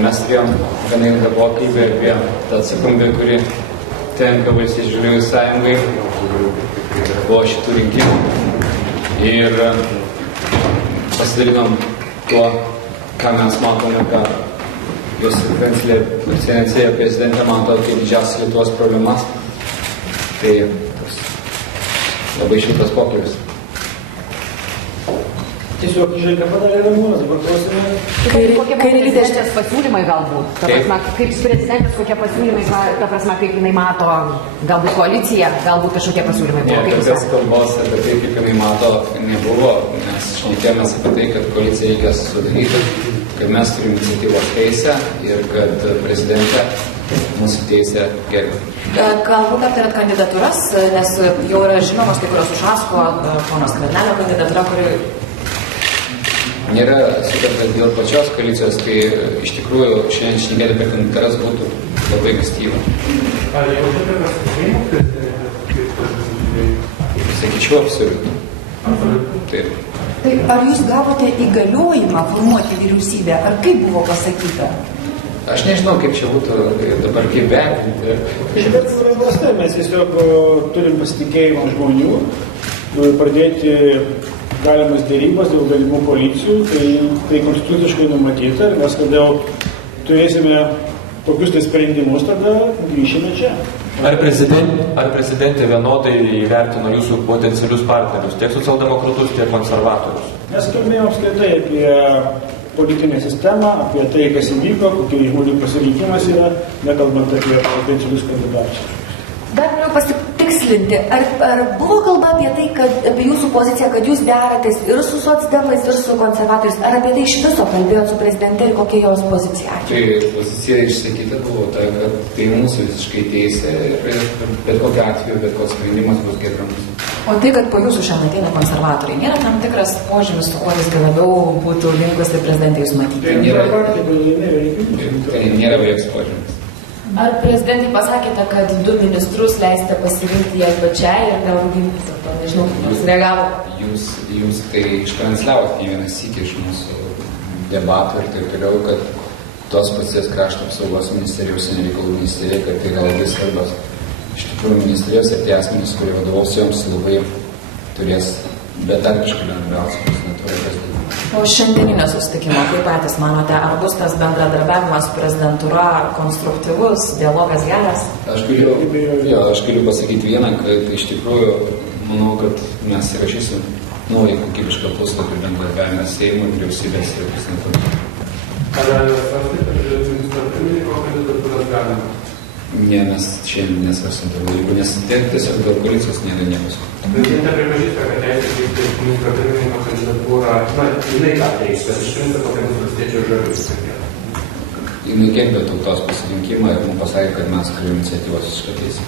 Mes turėjom gana ilgą pokalbį apie tą atsakomybę, kuri tenka Valstiečių žaliųjų sąjungai po šitų rinkimų. Ir pasidalinom tuo, ką mes matome, ką Jos ekscelencija prezidentė mato kaip didžiausias Lietuvos problemas. Tai labai šiltas pokalbis. Tiesiog įžanga padarė Ramūnas, dabar klausime. Kokie prezidentės pasiūlymai galbūt? Ta prasme, kaip prezidentės, kokie pasiūlymai, ta prasme, kaip jinai mato, galbūt koalicija, galbūt kažkokie pasiūlymai buvo. Tokios kalbos apie tai, kaip jinai mato, nebuvo. Mes šnekėjomės apie tai, kad koaliciją reikia sudaryti, kad mes turime iniciatyvos teisę ir kad prezidentė mūsų teisę gerbia. Galbūt aptarėt kandidatūras, nes jau yra žinomas kai kurios Ušacko, pono Skvernelio kandidatūra, kuri nėra sutartas dėl pačios koalicijos, tai iš tikrųjų šiandien šnekėti apie kandidatūras būtų labai ankstyva. Ar jaučiate pasitikėjimą prezidentė? Sakyčiau, absoliučiai. Taip. Tai ar jūs gavote įgaliojimą formuoti vyriausybę, ar kaip buvo pasakyta? Aš nežinau, kaip čia būtų dabar kaip vertinti. Bet prastai, mes tiesiog turim pasitikėjimą žmonių, pradėti galimas dėrybas dėl galimų koalicijų, tai konstituciškai numatyta ir mes kada turėsime tokius tai sprendimus, tada grįšime čia. Ar prezidentė vienodai įvertino jūsų potencialius partnerius, tiek socialdemokratus, tiek konservatorius? Mes kalbėjome apskritai apie politinę sistemą, apie tai, kas įvyko, kokie žmonių pasirinkimas yra, nekalbant apie potencialius kandidatus. dar noriu pasitikslinti, ar buvo kalba apie tai, kad apie jūsų poziciją, kad jūs deratės ir su socdemais, ir su konservatoriais, ar apie tai iš viso kalbėjot su prezidente ir kokia jos pozicija? Tai pozicija išsakyta buvo ta, kad tai mūsų visiškai teisė ir bet kokiu atveju, bet koks sprendimas bus gerbiamas. O tai, kad po jūsų šiandien ateina konservatoriai, nėra tam tikras požymis, su kuo visgi labiau būtų linkusi prezidentė jūs matyti? Tai nėra joks požymis. Ar prezidentai pasakėte, kad 2 ministrus leisite pasirinkti jai pačiai ir galbūt, nežinau, kaip jūs reagavo? Jūs tai ištransliavot ne vieną sykį iš mūsų debatų ir taip toliau, kad tos paties krašto apsaugos ministerijos, užsienio reikalų ministerija, kad tai yra labai svarbios. Iš tikrųjų, ministerijos ir tie asmenys, kurie vadovaus joms, labai turės betarpiškai bendrauti su prezidentūra. O šiandieninio susitikimo, kaip patys manote, ar bus tas bendradarbiavimas su prezidentūra konstruktyvus, dialogas geras? Aš galiu pasakyti vieną, kad iš tikrųjų manau, kad mes įrašysim naują kokybišką puslapį bendradarbiavimą Seimo, vyriausybės ir prezidentūros. Ar svarstėte ministro pirmininko kandidatūras galima? Ne, mes šiandien nesvarstėm tą dalykų, nes tiesiog dėl koalicijos nėra niekas. Prezidentė pripažįsta, kad teisė vykti ministro pirmininko kandidatūrą, jinai tą teisę, bet iš principo tai bus Valstiečių žaliųjų srityje. Jinai gerbė tautos pasirinkimą ir mums pasakė, kad mes turime iniciatyvos iš šitą teisę.